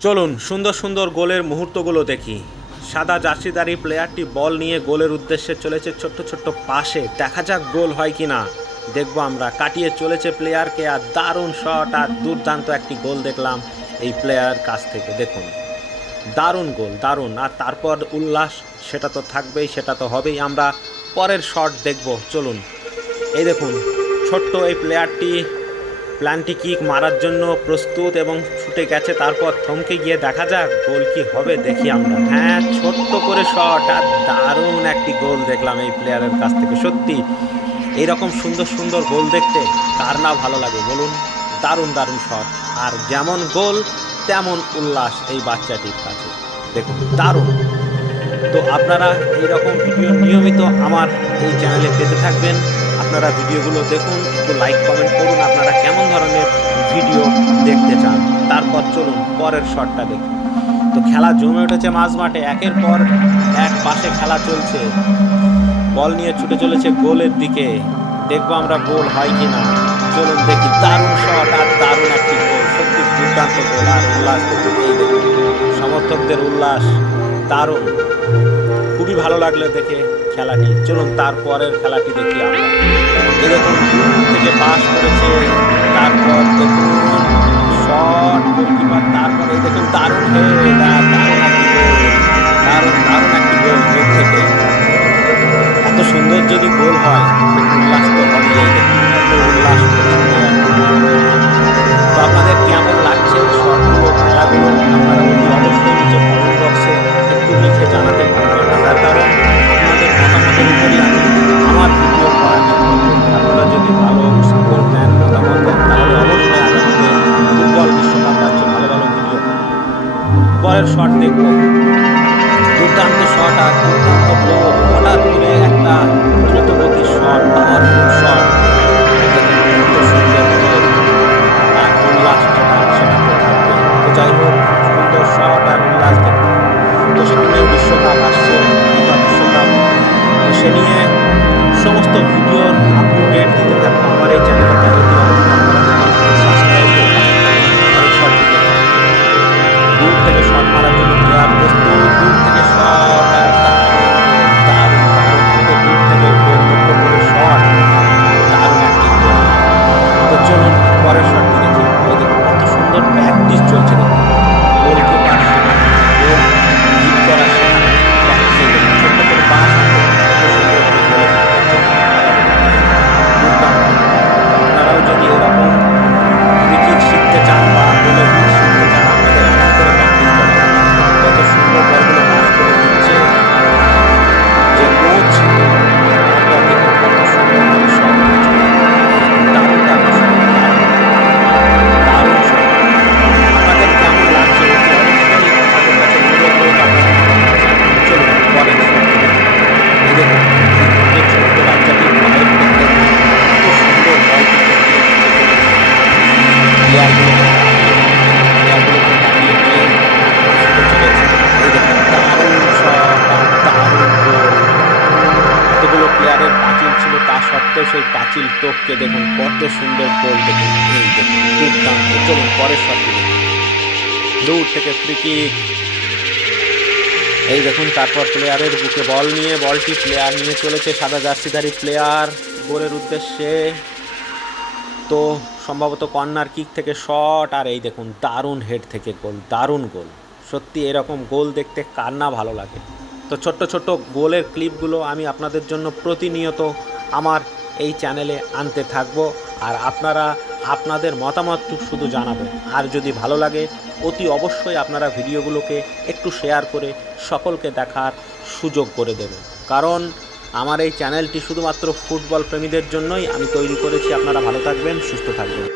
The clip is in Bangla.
চলুন সুন্দর সুন্দর গোলের মুহূর্তগুলো দেখি। সাদা জার্সিধারী প্লেয়ারটি বল নিয়ে গোলের উদ্দেশ্যে চলেছে ছোট্ট ছোট্ট পাশে। দেখা যাক গোল হয় কি না, দেখবো আমরা। কাটিয়ে চলেছে প্লেয়ারকে আর দারুণ শট আর দুর্দান্ত একটি গোল দেখলাম এই প্লেয়ারের কাছ থেকে। দেখুন দারুণ গোল, দারুণ। আর তারপর উল্লাস, সেটা তো থাকবেই, সেটা তো হবেই। আমরা পরের শট দেখব। চলুন, এই দেখুন ছোট্ট এই প্লেয়ারটি প্ল্যান্টি কিক মারার জন্য প্রস্তুত এবং ছুটে গেছে। তারপর থমকে গিয়ে দেখা যাক গোল কি হবে, দেখি আমরা। হ্যাঁ, ছোট্ট করে শট আর দারুণ একটি গোল দেখলাম এই প্লেয়ারের কাছ থেকে। সত্যি এইরকম সুন্দর সুন্দর গোল দেখতে কার না ভালো লাগে বলুন। দারুণ দারুণ শট আর যেমন গোল তেমন উল্লাস এই বাচ্চাটির কাছে। দেখুন দারুণ। তো আপনারা এইরকম ভিডিও নিয়মিত আমার এই চ্যানেলে পেতে থাকবেন। আপনারা ভিডিওগুলো দেখুন, একটু লাইক কমেন্ট করুন আপনারা কেমন ধরনের ভিডিও দেখতে চান। তারপর চলুন পরের শটটা দেখি। তো খেলা জমে উঠেছে মাঝ মাঠে, একের পর এক পাশে খেলা চলছে। বল নিয়ে ছুটে চলেছে গোলের দিকে, দেখবো আমরা গোল হয় কি না। চলুন দেখি। দারুণ শট আর দারুণ একটি গোল, সত্যি দুর্দান্ত গোল। আর উল্লাস দেখুন, এই দেখুন সমর্থকদের উল্লাস, দারুণ। খুবই ভালো লাগলো দেখে খেলাটি। চলুন তারপরের খেলাটি দেখি আমরা। এই দেখুন থেকে পাস করেছে, তারপর দেখুন শট গোলকিপার, তারপরে এই দেখুন দারুণ হেড, দারুণ একটি গোল, দারুণ দারুণ একটি গোল। হেড থেকে এত সুন্দর যদি গোল হয় উল্লাস তো হবেই। এই দেখুন কত উল্লাস করছে। তো আপনাদের কেমন লাগছে শটগুলো, খেলাগুলো, আপনারা অতি অবশ্যই নিচে কমেন্ট বক্সে একটু লিখে জানাতে ভুলবেন না। তার কারণ আপনাদের মতামতের উপরই আমি আমার ভিডিও করা নির্ভর করি। আপনারা যদি ভালো সাপোর্ট দেন, মতামত দেন, তাহলে অবশ্যই আগামীতে ফুটবল বিশ্বকাপ আছে ভালো ভালো ভিডিও। পরের শট দেখব। দুর্দান্ত শট আর দুর্দান্ত গোল। হঠাৎ করে একটা দ্রুতগতির শট, পাওয়ারফুল শট, সুন্দর গোল আর উল্লাস সেটা তো থাকবে। তো যাই হোক, সুন্দর শট আর উল্লাস দেখুন। তো সামনেও বিশ্বকাপ আসছে, ফিফা বিশ্বকাপ। তো সে নিয়ে সমস্ত ভিডিওর আপডেট দিতে থাকবো আমার এই চ্যানেলে। অতি অবশ্যই আপনারা সাবস্ক্রাইব করুন। পরের শটটি দেখুন। দূর থেকে শট মারার জন্য প্লেয়ার প্রস্তুত। দূর থেকে শট আর দারুণ দারুণ এত দূর থেকে গোল লক্ষ্য করে শট, দারুণ একটি গোল। তো চলুন পরের শটটি দেখি। ওই দেখুন কত সুন্দর প্র্যাকটিস চলছে। দেখুন গোলকিপার সেখানে, গোল হিট করা সেখানে প্র্যাকটিস। দেখুন ছোট্ট করে বাস হাতে কত সুন্দর একটি গোল দুর্দান্ত। আপনারাও যদি এরকম ক্রিকেট শিখতে চান বা গোলের হিট শিখতে চান, আপনাদের এমন করে প্র্যাকটিস করা উচিত। কত সুন্দর বলগুলো পাস করে দিচ্ছে যে কোচ। তারপর দেখুন কত সুন্দর করে শট হচ্ছে। দারুণ দারুণ শট, দারুণ শট। আপনাদের কেমন লাগছে অতি অবশ্যই আপনাদের কাছে অনুরোধ রইল আপনারা জানাতে চান। চলুন পরের শটটি দেখুন। এই দেখুন এই ছোট্ট বাচ্চাটির পায়ের মধ্যে কত সুন্দর বলটি প্লেয়ারগুলোকে কাটিয়ে নিয়ে ছুটে চলেছে। এই দেখুন দারুণ শট আর দারুণ গোল। এতগুলো প্লেয়ারের পাঁচিল ছিল, তা সত্ত্বেও সেই পাঁচিল টপকে দেখুন কত সুন্দর গোল। দেখুন এই দেখুন দুর্দান্ত। চলুন পরের শটটি দেখুন। দূর থেকে ফ্রি কিক। এই দেখুন তারপর প্লেয়ারের বুকে বল নিয়ে, বলটি প্লেয়ার নিয়ে চলেছে, সাদা জার্সিধারী প্লেয়ার গোলের উদ্দেশ্যে। তো সম্ভবত কর্নার কিক থেকে শট আর এই দেখুন দারুণ হেড থেকে গোল, দারুণ গোল। সত্যি এরকম গোল দেখতে কার না ভালো লাগে। তো ছোট্ট ছোট্ট গোলের ক্লিপগুলো আমি আপনাদের জন্য প্রতিনিয়ত আমার এই চ্যানেলে আনতে থাকবো। আর আপনারা আপনাদের মতামত শুধু জানাবেন। আর যদি ভালো লাগে অতি অবশ্যই আপনারা ভিডিওগুলোকে একটু শেয়ার করে সকলকে দেখার সুযোগ করে দেবেন। কারণ আমার এই চ্যানেলটি শুধুমাত্র ফুটবল প্রেমীদের জন্যই আমি তৈরি করেছি। আপনারা ভালো থাকবেন, সুস্থ থাকবেন।